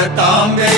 ಭಾರತಾಂಬೆ